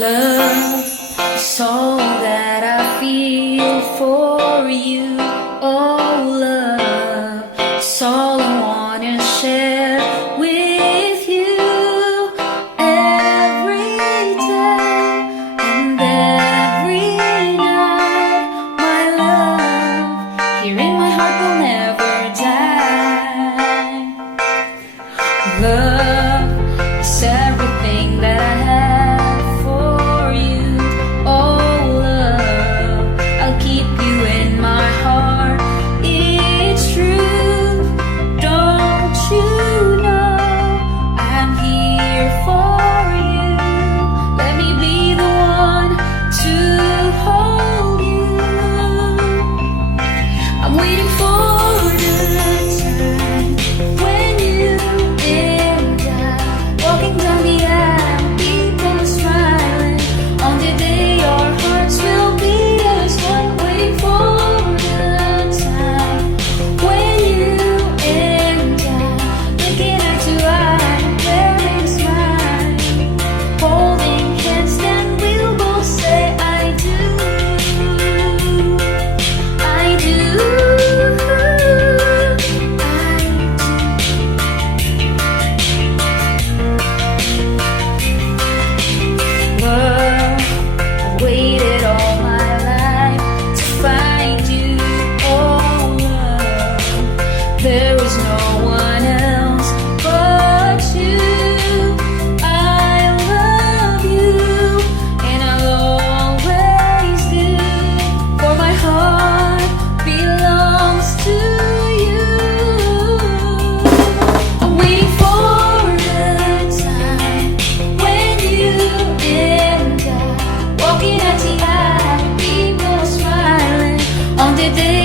Love is all that I feel for you. Oh, love is all I wanna share with you every day and every night. My love, here in my heart will never die. Love is everything that I have for you. Oh, love, I'll keep you in my heart. It's true, don't you know I'm here for you. Let me be the one to hold you. I'm waiting for the time when you and I walking down the aisle, people smiling. On the day our hearts will be as one. Waiting for the time when you and I looking eye to eye, wearing a smile, holding hands, then we'll both say I do, I do, Love, I waited all my life to find you. Oh, love, there is no one else but you. I love you, and I'll always do, for my heart belongs to you. I'm waiting for the time when you and I walking at the eye, people smiling. On the day